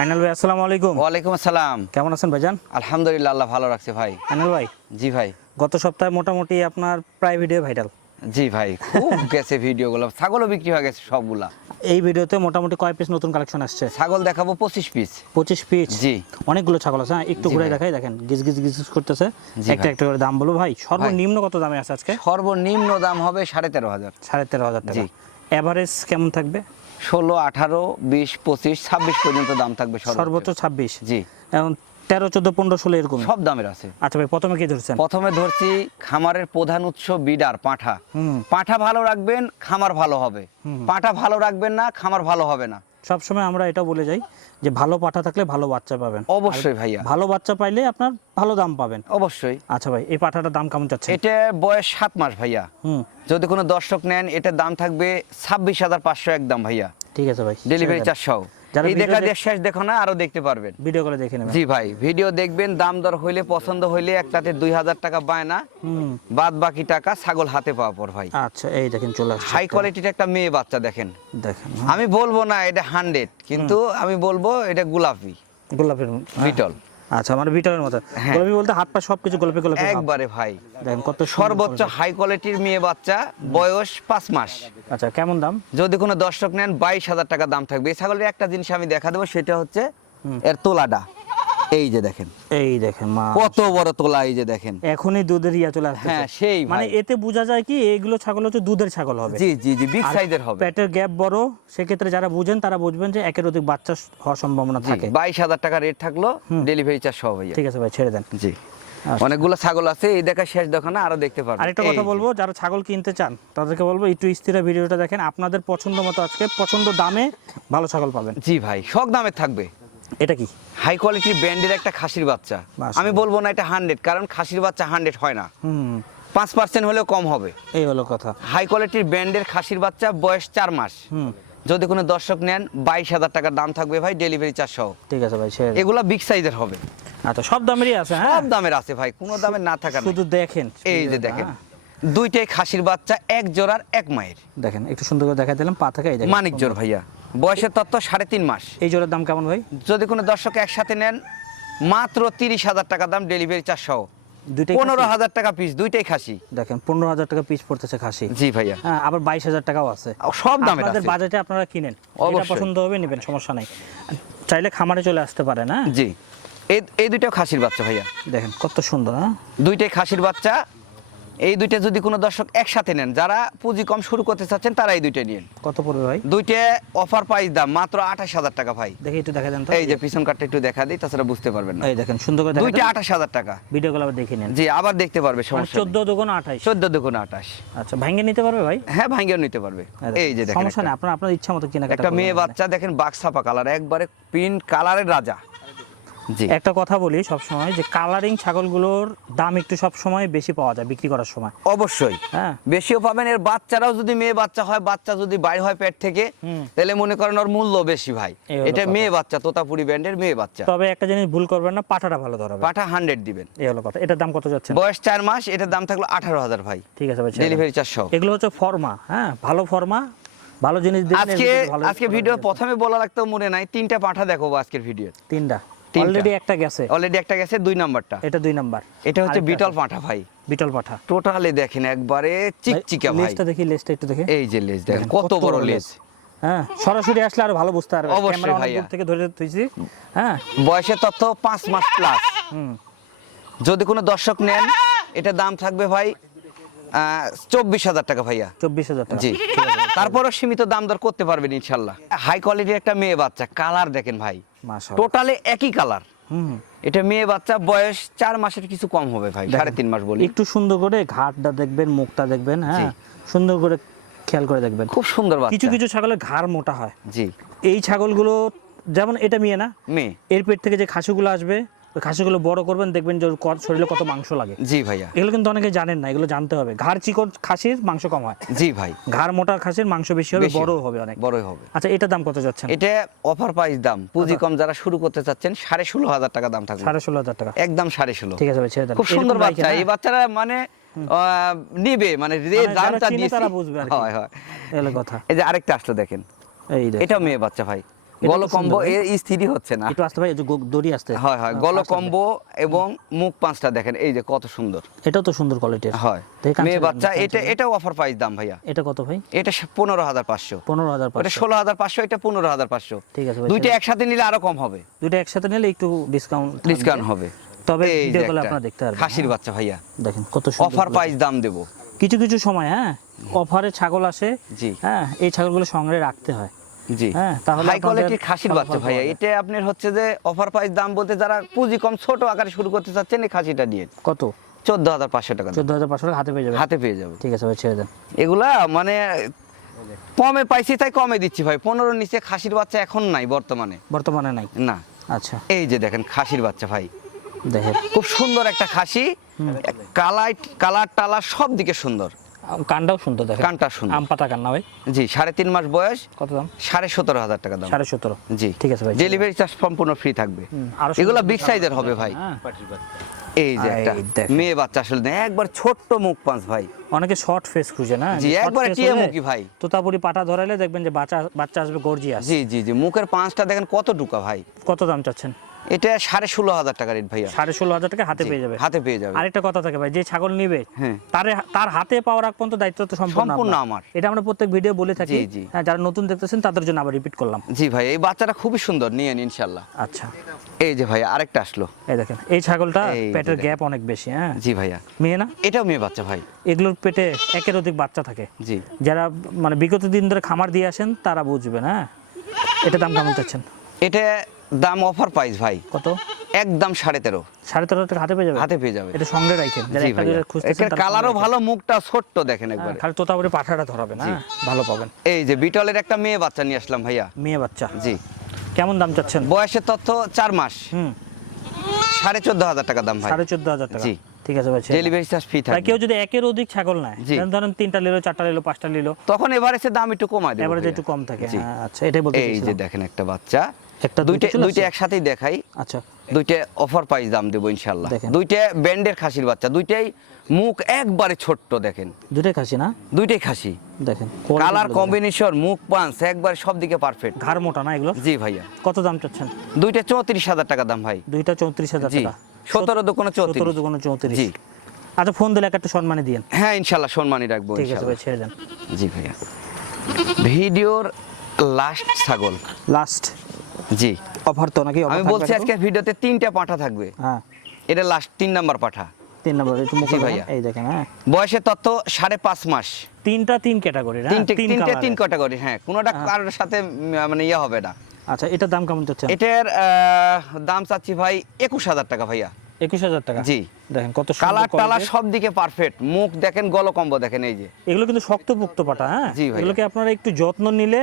আইনাল ভাই আসসালামু আলাইকুম। ওয়ালাইকুম আসসালাম। কেমন আছেন ভাইজান? আলহামদুলিল্লাহ, আল্লাহ ভালো রাখছে ভাই। আইনাল ভাই, জি ভাই। গত সপ্তাহে মোটামুটি আপনার প্রায় ভিডিও ভাইরাল। জি ভাই, খুব গেছে ভিডিওগুলো, ছাগলও বিক্রি হয়ে গেছে সবগুলা। এই ভিডিওতে মোটামুটি কয় পিস নতুন কালেকশন আসছে? ছাগল দেখাবো 25 পিস। 25 পিস? জি। অনেকগুলো ছাগল আছে, হ্যাঁ একটু জি ঘুরে ভাই। দেখাই, দেখেন গিজ গিজ গিজ গিজ করতেছে। জি একটা ভাই। একটা করে দাম বলো ভাই, সর্বনিম্ন কত দামে আছে আজকে? সর্বনিম্ন দাম হবে 13,500। 13,500 টাকা। জি। এভারেজ কেমন থাকবে? 16, 18, 20, 25, 26 পর্যন্ত দাম থাকবে সর্বোচ্চ 26? জি। এখন 13, 14, 15, 16 এরকম সব দামের আছে। আচ্ছা ভাই, প্রথমে কি ধরছেন? প্রথমে ধরছি খামারের প্রধান উৎস বিডার পাঁঠা। পাঁঠা ভালো রাখবেন, খামার ভালো হবে। পাঁঠা ভালো রাখবেন না, খামার ভালো হবে না। সবসময় আমরা এটা বলে যাই যে ভালো পাঠা থাকলে ভালো বাচ্চা পাবেন। অবশ্যই ভাইয়া। ভালো বাচ্চা পাইলে আপনার ভালো দাম পাবেন। অবশ্যই। আচ্ছা ভাই, এই পাঠাটার দাম কেমন যাচ্ছে? এটা বয়স 7 মাস ভাইয়া। যদি কোনো দর্শক নেন, এটার দাম থাকবে 26,500 একদম ভাইয়া। ঠিক আছে ভাই, ডেলিভারি 400। এই দেখা শেষ দেখো না, আরো দেখতে পারবেন। ভিডিও করে দেখে নেবেন। জি ভাই, ভিডিও দেখবেন, দাম দর হইলে পছন্দ হইলে একটাতে 2,000 টাকা বায়না, বাদ বাকি টাকা ছাগল হাতে পাওয়া পর ভাই। আচ্ছা, এই দেখেন চলে আসছে হাই কোয়ালিটির একটা মেয়ে বাচ্চা দেখেন। দেখেন, আমি বলবো না এটা 100, কিন্তু আমি বলবো এটা গোলাপি গোলাপের বিটল। আচ্ছা, মানে বিটলের মতো। হ্যাঁ। গোলাপি বলতে হাত পা সবকিছু গোলাপি গোলাপি ভাব। একবারে ভাই। দেখেন কত সুন্দর সর্বোচ্চ করেছে। হাই কোয়ালিটির মেয়ে বাচ্চা, বয়স 5 মাস। আচ্ছা, কেমন দাম? যদি কোনো দর্শক নেন 22,000 টাকা দাম থাকবে। এই ছাগলের একটা জিনিস আমি দেখা দেবো, সেটা হচ্ছে এর তোলাটা। এই যে দেখেন, এই দেখেন মা, কত বড় তোলা, এই যে দেখেন। এখনই দুধের ইয়া চলে আসছে। হ্যাঁ, সেই মানে ভাই। এতে বোঝা যায় কি এইগুলো ছাগল হচ্ছে দুধের ছাগল হবে। জি জি জি, বিগ আর সাইজের হবে। পেটের গ্যাপ বড়, সেক্ষেত্রে যারা বুঝেন তারা বুঝবেন যে একের অধিক বাচ্চা হওয়ার সম্ভাবনা জি, থাকে। 22,000 টাকা রেট থাকলো, ডেলিভারি 400 ভাইয়া। ঠিক আছে ভাই, ছেড়ে দেন। জি। আচ্ছা। অনেকগুলো ছাগল আছে, এই দেখা শেষ দেখো না, আরো দেখতে পারবেন। আরেকটা কথা বলবো, যারা ছাগল কিনতে চান তাদেরকে বলবো একটু স্থির ভিডিওটা দেখেন, আপনাদের পছন্দ মতো আজকে পছন্দ দামে ভালো ছাগল পাবেন। জি ভাই, সব দামে থাকবে। এটা কি? হাই কোয়ালিটি ব্র্যান্ডের একটা খাসির বাচ্চা। মাশাআল্লাহ। আমি বলবো না এটা 100, কারণ খাসির বাচ্চা 100 হয় না, 5% হলেও কম হবে। এই হলো কথা। হাই কোয়ালিটির ব্র্যান্ডের খাসির বাচ্চা, বয়স 4 মাস। যদি কোনো দর্শক নেন 22,000 টাকার দাম থাকবে ভাই, ডেলিভারি 400। ঠিক আছে ভাই, ছেড়ে দেন। এগুলা বিগ সাইজের হবে। আচ্ছা, সব দামেরই আছে, হ্যাঁ সব দামের আছে ভাই, কোনো দামের না থাকার শুধু নাই। দেখেন। এই যে দেখেন, দুইটাই খাসির বাচ্চা, এক জোড়ার এক মায়ের। দেখেন একটু সুন্দর করে দেখাই দিলাম, পা থেকে এই দেখেন মানিক জোর ভাইয়া, বয়সের তত্ত্ব 3.5 মাস। এই জোড়ার দাম কেমন ভাই? যদি কোনো দর্শক একসাথে নেন, মাত্র 30,000 টাকা দাম, ডেলিভারি 400। দুইটাই 15,000 টাকা পিস, দুইটাই খাসি। দেখেন 15,000 টাকা পিস পড়তেছে খাসি। জি ভাইয়া। হ্যাঁ, আবার 22,000 টাকাও আছে। সব দামের আপনাদের আছে। বাজেটে আপনারা কিনেন, যেটা অবশ্যই। পছন্দ হবে নেবেন, সমস্যা নাই। চাইলে খামারে চলে আসতে পারেন। হ্যাঁ জি, এই দুইটাও খাসির বাচ্চা ভাইয়া। দেখেন কত সুন্দর। হ্যাঁ, দুইটাই খাসির বাচ্চা। এই দুইটা যদি কোনো দর্শক একসাথে নেন, যারা পুঁজি কম শুরু করতে চাচ্ছেন, তারা এই দুইটা নিন। কত পড়বে ভাই? দুইটা অফার প্রাইস দাম মাত্র 28,000 টাকা ভাই। দেখি একটু দেখা দেন তো। এই যে পিছন কাটটা একটু দেখা দিই, তাছাড়া বুঝতে পারবেন না। এই দেখেন সুন্দর করে দেখা দুইটা দেন। 28,000 টাকা। ভিডিওগুলো আবার দেখে নেন। জি, আবার দেখতে পারবে, মানে সমস্যা 14 দুগুণ 28। 14 দুগুণ 28। আচ্ছা, ভাঙে নিতে পারবে ভাই? হ্যাঁ, ভাঙ্গিও নিতে পারবে। এই এই যে দেখেন, সমস্যা নেই, আপনার আপনার ইচ্ছা মতো কেনাকাটা একটা মেয়ে করবেন। বাচ্চা দেখেন, বাক্সাপা কালার, একবারে প্রিন্ট কালারের রাজা। জি। একটা কথা বলি সব সময়, যে কালারিং ছাগলগুলোর দাম একটু সব সময় বেশি পাওয়া যায় বিক্রি করার সময়। অবশ্যই হ্যাঁ, বেশিও পাবেন। এর বাচ্চারাও যদি মেয়ে বাচ্চা হয়, বাচ্চা যদি বাইরে হয় পেট থেকে, তাহলে মনে করেন ওর মূল্য বেশি ভাই। এই হলো এটা কথা। মেয়ে বাচ্চা, তোতাপুরি ব্র্যান্ডের মেয়ে বাচ্চা। তবে একটা জিনিস ভুল করবেন না, পাঠাটা ভালো ধরাবে। পাঠা 100 দিবেন। এই হলো কথা। এটার দাম কত যাচ্ছে? বয়স 4 মাস, এটার দাম থাকলো 18,000 ভাই। ঠিক আছে ভাই, ছেড়ে দেন। ডেলিভারি 400। এগুলো হচ্ছে ফর্মা। হ্যাঁ, ভালো ফর্মা, ভালো জিনিস দিবেন। আজকে ভিডিও প্রথমে বলা রাখতেও মনে নাই, 3টা পাঠা দেখাবো আজকের ভিডিও। তিনটা 3টা। অলরেডি একটা গেছে। অলরেডি একটা গেছে, 2 নাম্বারটা। এটা 2 নাম্বার। এটা হচ্ছে বিটল পাঠা ভাই। বিটল পাঠা। টোটালি দেখেন একবারে চিকচিকা ভাই। লেজটা দেখি, লেজটা একটু দেখে। এই যে লেজ দেখেন, কত বড় লেজ। হ্যাঁ, সরাসরি আসলে আরো ভালো বুঝতে পারবে। অবশ্যই ক্যামেরা অনেক ভাইয়া। দূর থেকে ধরে তুইছি। হ্যাঁ, বয়সের তথ্য 5 মাস প্লাস। যদি কোনো দর্শক নেন, এটা দাম থাকবে ভাই 24,000 টাকা ভাইয়া। 24,000 টাকা। জি। তারপরও সীমিত দাম দর করতে পারবেন ইনশাল্লাহ। হাই কোয়ালিটির একটা মেয়ে বাচ্চা, কালার দেখেন ভাই, মাশাআল্লাহ। টোটালি একই কালার। এটা মেয়ে বাচ্চা, বয়স 4 মাসের কিছু কম হবে ভাই, 3.5 মাস বলি। একটু সুন্দর করে ঘাটটা দেখবেন, মুখটা দেখবেন। হ্যাঁ, সুন্দর করে খেয়াল করে দেখবেন। খুব সুন্দর বাচ্চা। কিছু কিছু ছাগলের ঘাড় মোটা হয়। জি। এই ছাগলগুলো যেমন এটা মেয়ে না, মেয়ে। এর পেট থেকে যে খাসিগুলো আসবে, ওই খাসিগুলো বড় করবেন, দেখবেন যে ওর শরীরে কত মাংস লাগে। জি ভাইয়া। এগুলো কিন্তু অনেকে জানেন না, এগুলো জানতে হবে। ঘাড় চিকন খাসির মাংস কম হয়। জি ভাই। ঘাড় মোটা খাসির মাংস বেশি হবে, বড় হবে অনেক। বড়ই হবে। আচ্ছা, এটার দাম কত যাচ্ছে? এটা অফার প্রাইস দাম, পুঁজি কম যারা শুরু করতে চাচ্ছেন, 16,500 টাকা দাম থাকবে। 16,500 টাকা। একদম 16,500। ঠিক আছে ভাই, ছেড়ে দেন। খুব সুন্দর এরকম বাচ্চা। রাখেন, এই হ্যাঁ। বাচ্চারা মানে নিবে, মানে যে মানে দামটা যারা চিনে দিয়েছি। তারা বুঝবে আর কি। হয় হয়। এলো কথা। এই যে আরেকটা আসলো দেখেন, এই দেখেন। এটা মেয়ে বাচ্চা ভাই। এটা গল তো কম্বো সুন্দর, এ স্থিরই হচ্ছে না। একটু আসতে ভাই, এই যে দড়ি আসতে। হয় হয়, গল কম্বো এবং মুখ পাঁচটা দেখেন এই যে কত সুন্দর। এটাও তো সুন্দর কোয়ালিটির। হয়, মেয়ে বাচ্চা। এটাও অফার প্রাইস দাম ভাইয়া। এটা কত ভাই? এটা 15,500। 15,500। এটা 16,500, এটা 15,500। ঠিক আছে ভাই, দুইটা একসাথে নিলে আরো কম হবে। দুটো একসাথে নিলে একটু ডিসকাউন্ট হবে। তবে এই যে ভিডিও কলে একটা আপনারা দেখতে পারবেন। খাসির বাচ্চা ভাইয়া, দেখেন কত সুন্দর অফার quality। প্রাইস দাম দেব। কিছু কিছু সময় হ্যাঁ অফারে ছাগল আসে। জি। হ্যাঁ, এই ছাগলগুলো সংগ্রহে রাখতে হয়। জি, হ্যাঁ, তাহলে হাই আপনাদের কোয়ালিটির খাসির ফলাফল বাচ্চা পাওয়া ভাইয়া। যায়। এটা আপনার হচ্ছে যে অফার প্রাইস দাম বলতে যারা পুঁজি কম ছোট আকারে শুরু করতে চাচ্ছেন, এই খাসিটা দিয়ে কত? 14,500 টাকা দাম। 14,500 হাতে পেয়ে যাবে। হাতে পেয়ে যাবে। ঠিক আছে ভাই, ছেড়ে দেন। এগুলা মানে কমে পাইছি তাই কমে দিচ্ছি ভাই। 15 নিচে খাসির বাচ্চা এখন নাই বর্তমানে। বর্তমানে নাই। না। আচ্ছা, এই যে দেখেন খাসির বাচ্চা ভাই, দেখেন খুব সুন্দর একটা খাসি। কালার টালার সব দিকে সুন্দর। কানটাও সুন্দর, দেখেন কানটা সুন্দর। আম পাতা কান্না ভাই। জি, 3.5 মাস বয়স। কত দাম? 17,500 টাকা দাম। 17.5। জি, ঠিক আছে ভাই, ডেলিভারি চার্জ সম্পূর্ণ ফ্রি থাকবে। আরো এগুলা সুন্দর বিগ সাইজের হবে ভাই। হ্যাঁ। এই যে একটা এই দেখেন। মেয়ে বাচ্চা, আসলে না, একবার ছোট্ট মুখ পাঁচ ভাই। অনেকে শর্ট ফেস খুঁজে না। জি, একবারে টিয়া মুখী ভাই। তোতাপুরি পাটা ধরাইলে দেখবেন যে বাচ্চা আসবে গর্জিয়াস। জি জি জি, মুখের পাঁচটা দেখেন কত টুকা ভাই। কত দাম চাচ্ছেন? এটা 16,500 টাকা রেট ভাইয়া। 16,500 টাকা হাতে জি, পেয়ে যাবে। হাতে পেয়ে যাবে। আরেকটা কথা থাকে ভাই, যে ছাগল নিবে হ্যাঁ। তার হাতে পাওয়ার আগ পর্যন্ত দায়িত্ব তো সম্পূর্ণ সম্পূর্ণ আপনার। আমার। এটা আমরা প্রত্যেক ভিডিও বলে থাকি। জি, জি। হ্যাঁ, যারা নতুন দেখতেছেন তাদের জন্য আবার রিপিট করলাম। জি ভাই, এই বাচ্চাটা খুবই সুন্দর, নিয়ে নিন ইনশাল্লাহ। আচ্ছা, এই যে ভাই আরেকটা আসলো। এই দেখেন এই ছাগলটা এই যে পেটের দেখেন। গ্যাপ অনেক বেশি। হ্যাঁ, জি ভাইয়া, মেয়ে না? এটাও মেয়ে বাচ্চা ভাই। এগুলোর পেটে একের অধিক বাচ্চা থাকে। জি, যারা মানে বিগত দিন ধরে খামার দিয়ে আসেন তারা বুঝবেন। হ্যাঁ, এটা দাম কেমন চাচ্ছেন? এটা দাম অফার প্রাইস ভাই, কত? একদম 13.5। 13.5 টাকা হাতে পেয়ে যাবে। হাতে পেয়ে যাবে। এটা সঙ্গে রাখেন, যারা জি একটা ভাইয়া, দুইটা খুঁজতেছেন এটার তারা কালারও সঙ্গে ভালো, মুখটা ছোট্ট দেখেন রাখেন। একবারে। হ্যাঁ, খালি তোতাপুরি পাঠাটা ধরাবেন। হ্যাঁ, ভালো পাবেন। এই যে বিটলের একটা মেয়ে বাচ্চা নিয়ে আসলাম ভাইয়া। মেয়ে বাচ্চা, জি, কেমন দাম চাচ্ছেন? বয়সের তথ্য 4 মাস। 14,500 টাকা দাম ভাই। 14,500 টাকা। জি। ঠিক আছে ভাই, ছেড়ে দেন। ডেলিভারি চার্জ ফ্রি ভাই, থাকবে। কেউ যদি একের অধিক ছাগল নেয়, জি। ধরেন 3টা নিলো, 4টা নিলো, 5টা নিলো, তখন এভারেজের দাম একটু কমায় দেব। এভারেজ ভাইয়া। একটু কম থাকে। জি। হ্যাঁ, আচ্ছা, এটাই বলতে এই যে চাইছিলাম। দেখেন একটা বাচ্চা, একটা দুইটা চলে দুইটা আসছে? একসাথেই দেখাই। আচ্ছা, দুইটা অফার প্রাইস দাম দেবো ইনশাল্লাহ। দেখেন। দুইটা ব্যান্ডের খাসির বাচ্চা, দুইটাই মুখ একবারে ছোট্ট দেখেন। দুটোই খাসি না? দুইটাই খাসি, দেখেন কালার কম্বিনেশন, মুখ পাঁচ একবার সব দিকে পারফেক্ট। ঘাড় মোটা না এগুলো? জি ভাইয়া, কত দাম চাচ্ছেন? দুইটা 34,000 টাকা দাম ভাই। দুইটা 34,000 জি, টাকা। 17 দোকানে 17 34। দোকানে 34। জি, আচ্ছা, ফোন দিলে একটা সম্মানে দিয়েন। হ্যাঁ ইনশাল্লাহ সম্মানই রাখবো ঠিক আছে ইনশাল্লাহ। ভাই, ছেড়ে দেন। জি ভাইয়া, ভিডিওর লাস্ট ছাগল। লাস্ট জি, অফার তো নাকি? আমি বলছি আজকে ভিডিওতে 3টা পাঠা থাকবে। হ্যাঁ, এটা লাস্ট 3 নাম্বার পাঠা। 3 নম্বর একটু মুখে জি দেখান। ভাইয়া। এই দেখেন। হ্যাঁ, বয়সের তথ্য 5.5 মাস। 3 ক্যাটাগরি না? তিন ক্যাটাগরি। হ্যাঁ, কোনোটা কারোর সাথে মানে ইয়ে হবে না। আচ্ছা, এটার দাম কেমন চাচ্ছেন? এটার দাম চাচ্ছি ভাই 21,000 টাকা ভাইয়া। 21,000 টাকা। জি, দেখেন কত সুন্দর কালার টালার quality। সব দিকে পারফেক্ট, মুখ দেখেন, গলকম্ব দেখেন। এই যে এগুলো কিন্তু শক্তপোক্ত পাটা। হ্যাঁ, জি ভাইয়া। এগুলোকে আপনারা একটু যত্ন নিলে,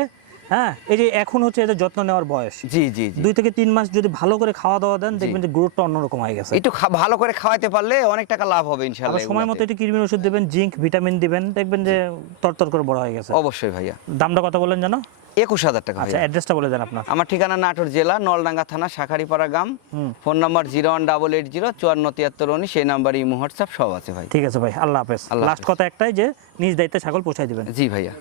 হ্যাঁ, এই যে এখন হচ্ছে এদের যত্ন নেওয়ার বয়স। জি জি জি, 2 থেকে 3 মাস যদি ভালো করে খাওয়া দাওয়া দেন, দেখবেন যে গ্রোথটা অন্যরকম হয়ে গেছে। একটু ভালো করে খাওয়াতে পারলে অনেক টাকা লাভ হবে আবার ইনশাআল্লাহ। সময় মতো একটু কৃমির ওষুধ দেবেন, জিঙ্ক, ভিটামিন দিবেন, দেখবেন যে তরতর করে বড় হয়ে গেছে। অবশ্যই ভাইয়া। দামটা কত বলেন জানো? 21,000 টাকা আচ্ছা, ভাইয়া। অ্যাড্রেসটা বলে দেন আপনার। আমার ঠিকানা নাটোর জেলা নলডাঙ্গা থানা শাখারিপাড়া গ্রাম। Phone number 0188054719। সেই নাম্বার ইমো হোয়াটসঅ্যাপ সব আছে ভাই। ঠিক আছে ভাই, আল্লাহ হাফেজ। আল্লাহ লাস্ট কথা একটাই, যে নিজ দায়িত্বে ছাগল পৌঁছায় দিবেন। জি ভাইয়া।